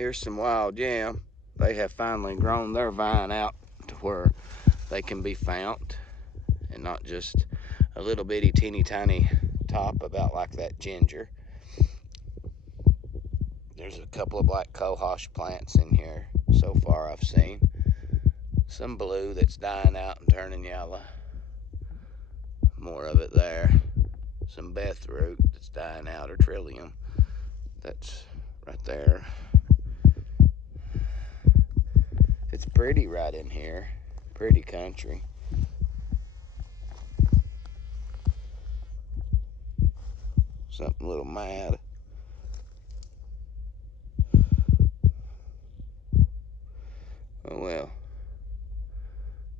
Here's some wild yam. They have finally grown their vine out to where they can be found and not just a little bitty teeny tiny top about like that ginger. There's a couple of black cohosh plants in here so far I've seen. Some blue that's dying out and turning yellow. More of it there. Some Beth root that's dying out, or trillium. That's right there. It's pretty right in here. Pretty country. Something a little mad. Oh well.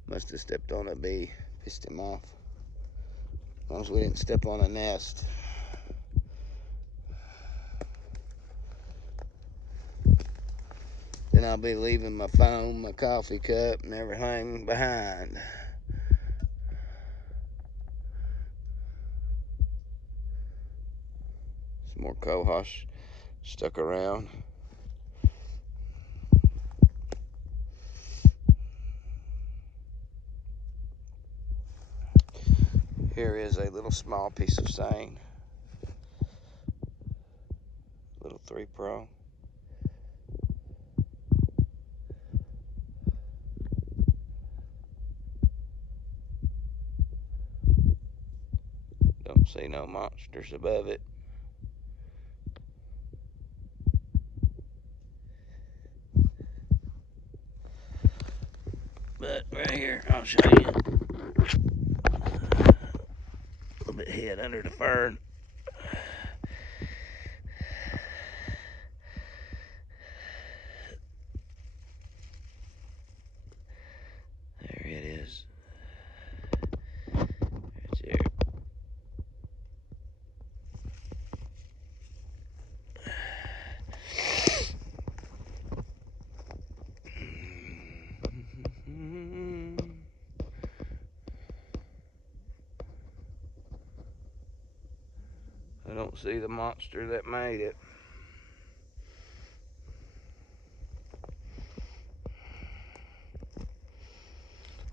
Must have stepped on a bee. Pissed him off. As long as we didn't step on a nest. Then I'll be leaving my phone, my coffee cup, and everything behind. Some more cohosh stuck around. Here is a little small piece of sane. Little 3-prong. Don't see no monsters above it. But right here, I'll show you. A little bit hid under the fern. There it is. It's here. I don't see the monster that made it.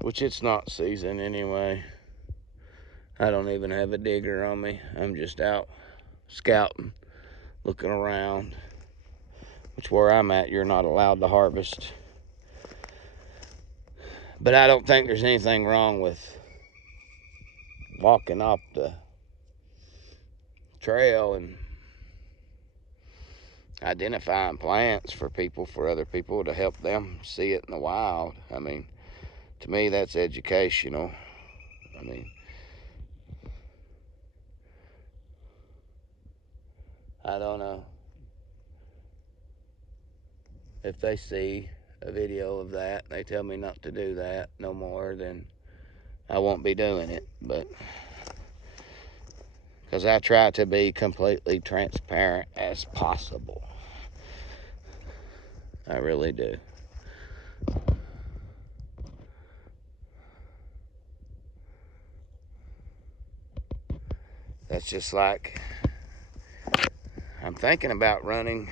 Which it's not season anyway. I don't even have a digger on me. I'm just out scouting, looking around. Which where I'm at, you're not allowed to harvest. But I don't think there's anything wrong with walking up the trail and identifying plants for other people to help them see it in the wild. I mean, to me, that's educational. I mean, I don't know if they see a video of that and they tell me not to do that no more, then I won't be doing it. But because I try to be completely transparent as possible. I really do. That's just like, I'm thinking about running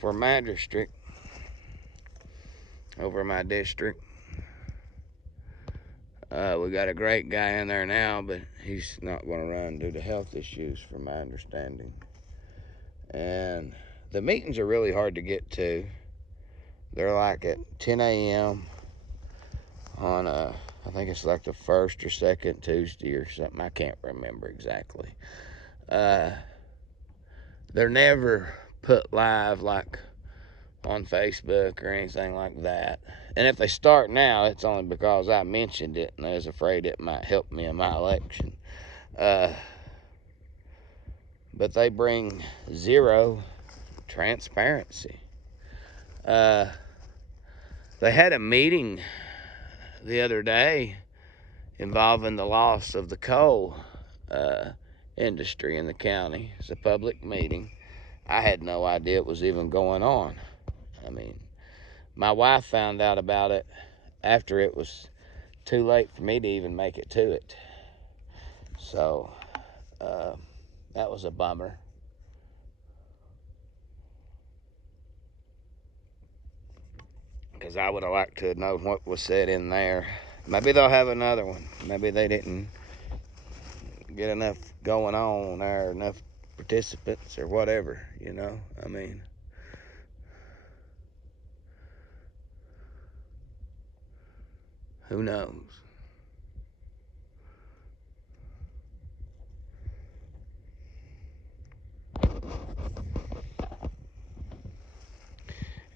for my district, over my district. We got a great guy in there now, but he's not going to run due to health issues, from my understanding. And the meetings are really hard to get to. They're like at 10 a.m. on I think it's like the first or second Tuesday or something. I can't remember exactly. They're never put live like on Facebook or anything like that. And if they start now, it's only because I mentioned it and I was afraid it might help me in my election. But they bring zero transparency. They had a meeting the other day involving the loss of the coal industry in the county. It's a public meeting. I had no idea it was even going on. I mean, my wife found out about it after it was too late for me to even make it to it. So that was a bummer. because I would have liked to know what was said in there. Maybe they'll have another one. Maybe they didn't get enough going on there, enough participants or whatever, you know. I mean, who knows?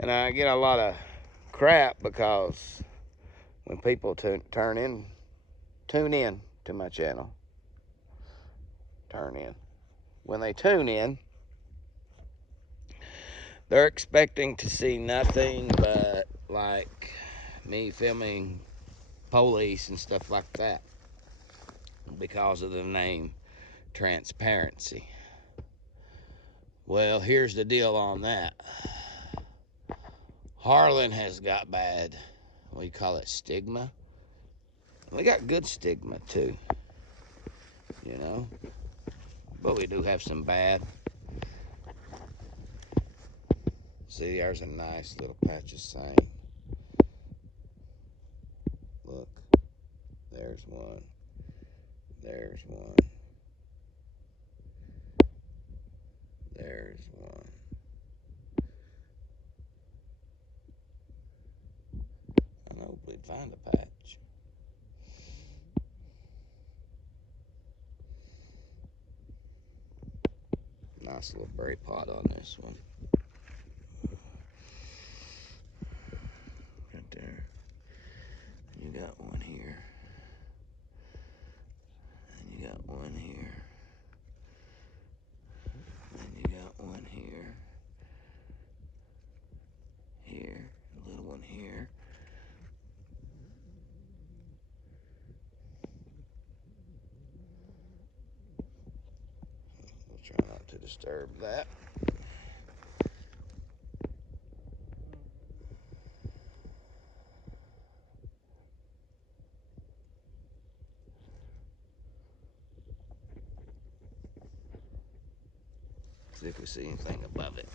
And I get a lot of crap because when people tune in to my channel, when they tune in, they're expecting to see nothing but like me filming police and stuff like that because of the name transparency. Well, here's the deal on that. Harlan has got bad, what do you call it, stigma? We got good stigma too, you know, but we do have some bad. See, there's a nice little patch of sand. Look, there's one, there's one, there's one. I hope we'd find a patch. Nice little berry pot on this one. Right there. You got one here. And you got one here. And you got one here. Here. A little one here. We'll try not to disturb that. See if we see anything above it.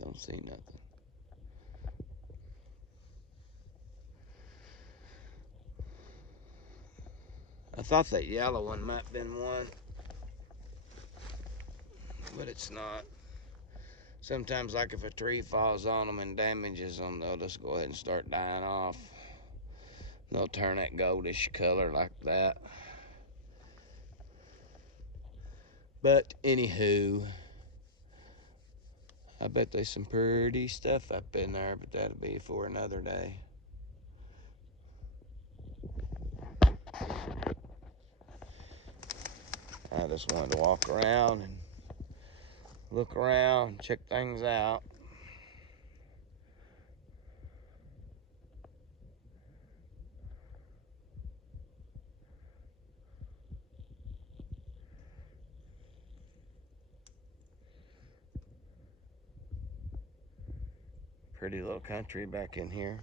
Don't see nothing. I thought that yellow one might have been one, but it's not. Sometimes, like if a tree falls on them and damages them, they'll just go ahead and start dying off. They'll turn that goldish color like that. But anywho, I bet there's some pretty stuff up in there, but that'll be for another day. I just wanted to walk around and look around, check things out. Pretty little country back in here.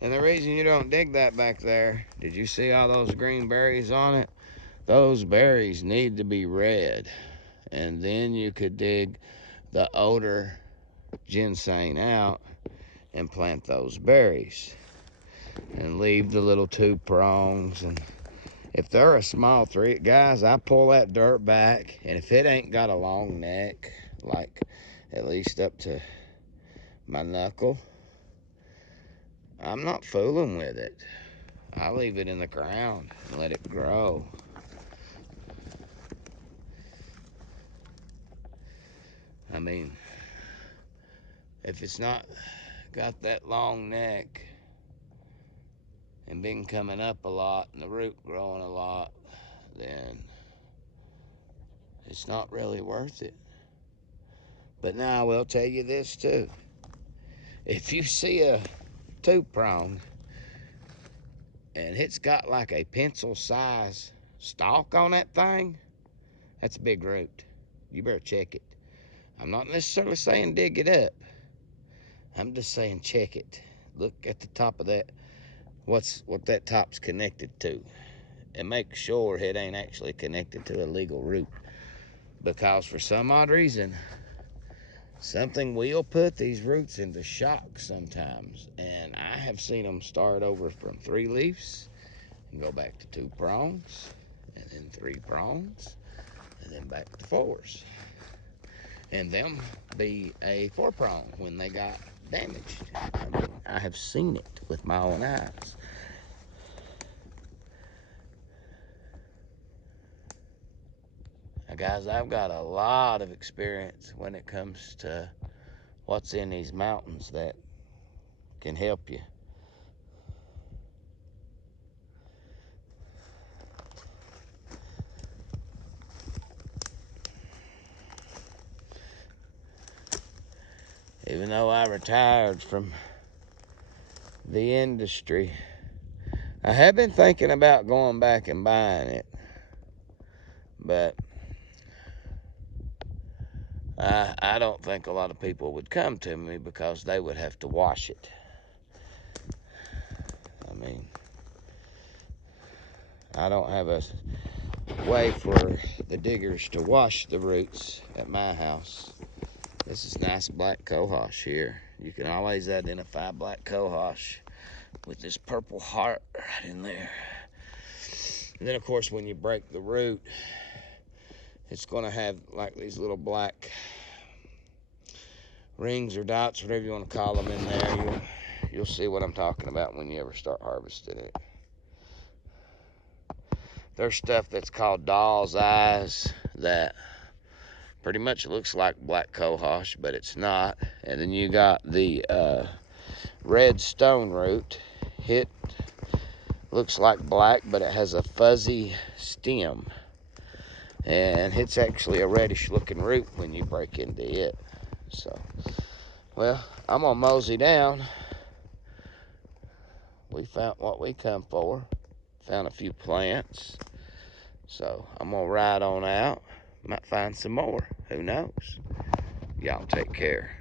And the reason you don't dig that back there, did you see all those green berries on it? Those berries need to be red. And then you could dig the older ginseng out and plant those berries. And leave the little two prongs. And if they're a small tree, guys, I pull that dirt back. And if it ain't got a long neck, like at least up to my knuckle, I'm not fooling with it. I leave it in the ground and let it grow. I mean, if it's not got that long neck and been coming up a lot and the root growing a lot, then it's not really worth it. But now I will tell you this too. If you see a 2-prong and it's got like a pencil size stalk on that thing, that's a big root. You better check it. I'm not necessarily saying dig it up. I'm just saying check it. Look at the top of that, what that top's connected to, and make sure it ain't actually connected to a legal root. Because for some odd reason, something will put these roots into shock sometimes. And I have seen them start over from 3 leaves and go back to 2 prongs, and then 3 prongs, and then back to 4s. And them be a 4-prong when they got damaged. I mean, I have seen it with my own eyes. Now, guys, I've got a lot of experience when it comes to what's in these mountains that can help you. Even though I retired from the industry, I have been thinking about going back and buying it. But I don't think a lot of people would come to me because they would have to wash it. I mean, I don't have a way for the diggers to wash the roots at my house. This is nice black cohosh here. You can always identify black cohosh with this purple heart right in there. And then, of course, when you break the root, it's going to have like these little black rings or dots, whatever you want to call them, in there. You'll see what I'm talking about when you ever start harvesting it. There's stuff that's called doll's eyes that pretty much looks like black cohosh, but it's not. And then you got the red stone root. It looks like black, but it has a fuzzy stem. And it's actually a reddish looking root when you break into it. So, well, I'm gonna mosey down. We found what we come for. Found a few plants. So I'm gonna ride on out. Might find some more. Who knows? Y'all take care.